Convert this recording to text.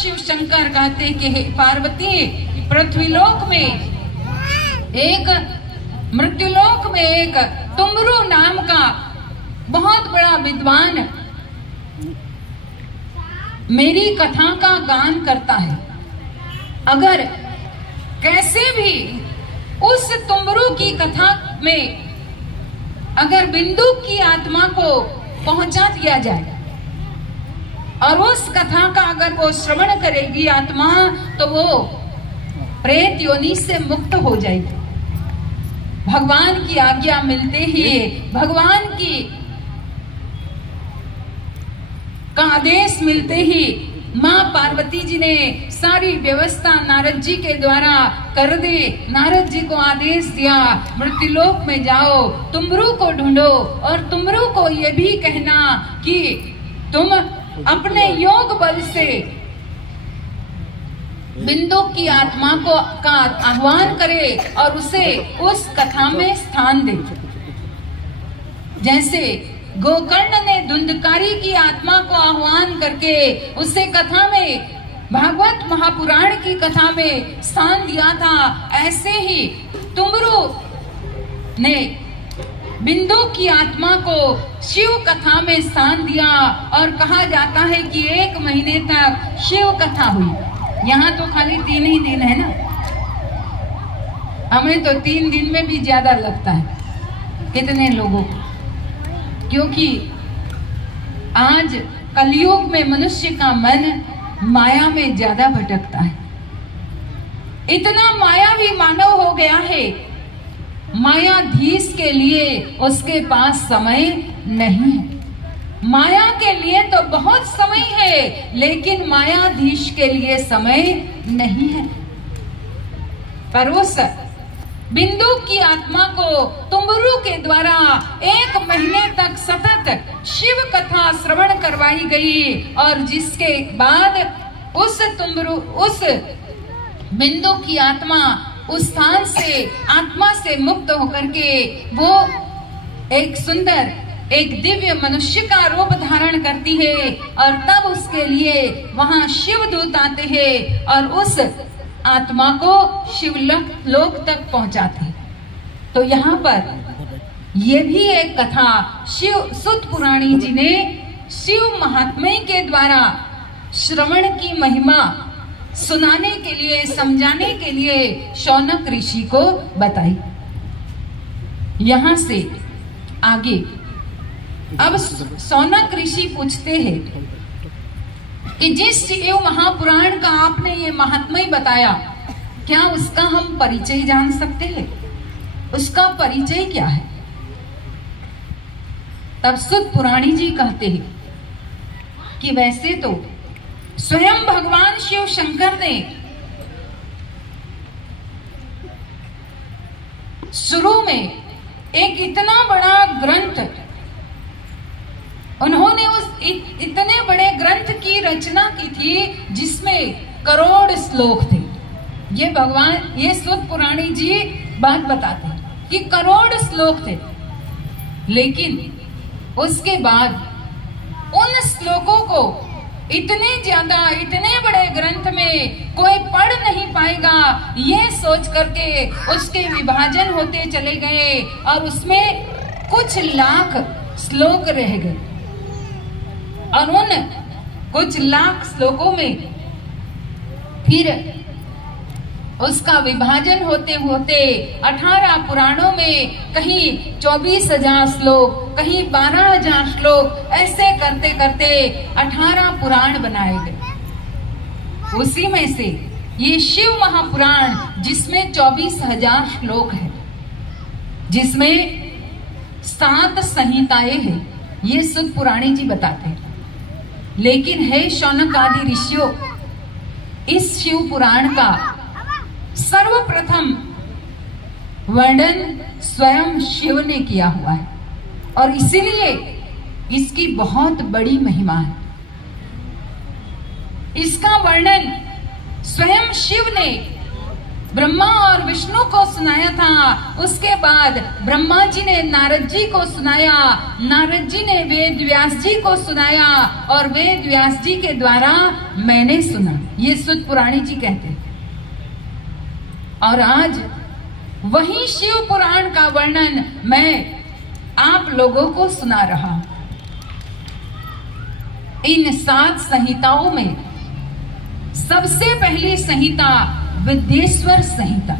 शिव शंकर कहते कि हे पार्वती, पृथ्वीलोक में एक, मृत्युलोक में एक तुमरु नाम का बहुत बड़ा विद्वान मेरी कथा का गान करता है। अगर कैसे भी उस तुमरु की कथा में अगर बिंदु की आत्मा को पहुंचा दिया जाए और उस कथा का अगर वो श्रवण करेगी आत्मा, तो वो प्रेत योनि से मुक्त हो जाएगी। भगवान की आज्ञा मिलते ही, भगवान की का आदेश मिलते ही माँ पार्वती जी ने सारी व्यवस्था नारद जी के द्वारा कर दे। नारद जी को आदेश दिया, मृत्युलोक में जाओ, तुमरु को ढूंढो और तुमरु को ये भी कहना कि तुम अपने योग बल से बिंदु की आत्मा को का आह्वान करे और उसे उस कथा में स्थान दे। जैसे गोकर्ण ने धुंधकारी की आत्मा को आह्वान करके उसे कथा में, भागवत महापुराण की कथा में स्थान दिया था, ऐसे ही तुमरु ने बिंदु की आत्मा को शिव कथा में स्थान दिया और कहा जाता है कि 1 महीने तक शिव कथा हुई। यहाँ तो खाली 3 ही दिन है ना, हमें तो 3 दिन में भी ज्यादा लगता है कितने लोगों को, क्योंकि आज कलयुग में मनुष्य का मन माया में ज्यादा भटकता है। इतना मायावी मानव हो गया है, मायाधीश के लिए उसके पास समय नहीं है। माया के लिए तो बहुत समय है, लेकिन मायाधीश के लिए समय नहीं है। पर उस बिंदु की आत्मा को तुमरु के द्वारा 1 महीने तक सतत शिव कथा श्रवण करवाई गई और जिसके बाद उस बिंदु की आत्मा उस स्थान से, आत्मा से मुक्त होकर के वो एक सुंदर, एक दिव्य मनुष्य का रूप धारण करती है और तब उसके लिए वहां शिव दूत आते हैं और उस आत्मा को शिवलोक तक पहुंचाते हैं। तो यहाँ पर ये भी एक कथा शिव सुत पुराणी जी ने शिव महात्म्य के द्वारा श्रवण की महिमा सुनाने के लिए, समझाने के लिए शौनक ऋषि को बताई। यहाँ से आगे अब शौनक ऋषि पूछते हैं कि जिस शिव महापुराण का आपने ये महात्म्य बताया, क्या उसका हम परिचय जान सकते हैं? उसका परिचय क्या है? तब सुत पुराणी जी कहते हैं कि वैसे तो स्वयं भगवान शिव शंकर ने शुरू में एक इतना बड़ा ग्रंथ, उन्होंने उस इतने बड़े ग्रंथ की रचना की थी जिसमें करोड़ श्लोक थे। ये भगवान, ये सुत पुराणी जी बात बताते हैं कि करोड़ श्लोक थे, लेकिन उसके बाद उन श्लोकों को इतने ज्यादा, इतने बड़े ग्रंथ में कोई पढ़ नहीं पाएगा, ये सोच करके उसके विभाजन होते चले गए और उसमें कुछ लाख श्लोक रह गए और उन कुछ लाख श्लोकों में फिर उसका विभाजन होते होते 18 पुराणों में कहीं 24,000 श्लोक, कहीं 12,000 श्लोक, ऐसे करते करते 18 पुराण बनाए गए। उसी में से ये शिव महापुराण जिसमें 24,000 श्लोक है, जिसमें 7 संहिताएं हैं, ये सुत पुराणी जी बताते हैं। लेकिन है शौनक आदि ऋषियों, इस शिव पुराण का सर्वप्रथम वर्णन स्वयं शिव ने किया हुआ है और इसीलिए इसकी बहुत बड़ी महिमा है। इसका वर्णन स्वयं शिव ने ब्रह्मा और विष्णु को सुनाया था। उसके बाद ब्रह्मा जी ने नारद जी को सुनाया, नारद जी ने वेद व्यास जी को सुनाया और वेद व्यास जी के द्वारा मैंने सुना। ये सुत पुराणी जी कहते हैं। और आज वही शिव पुराण का वर्णन मैं आप लोगों को सुना रहा। इन 7 संहिताओं में सबसे पहली संहिता विद्येश्वर संहिता।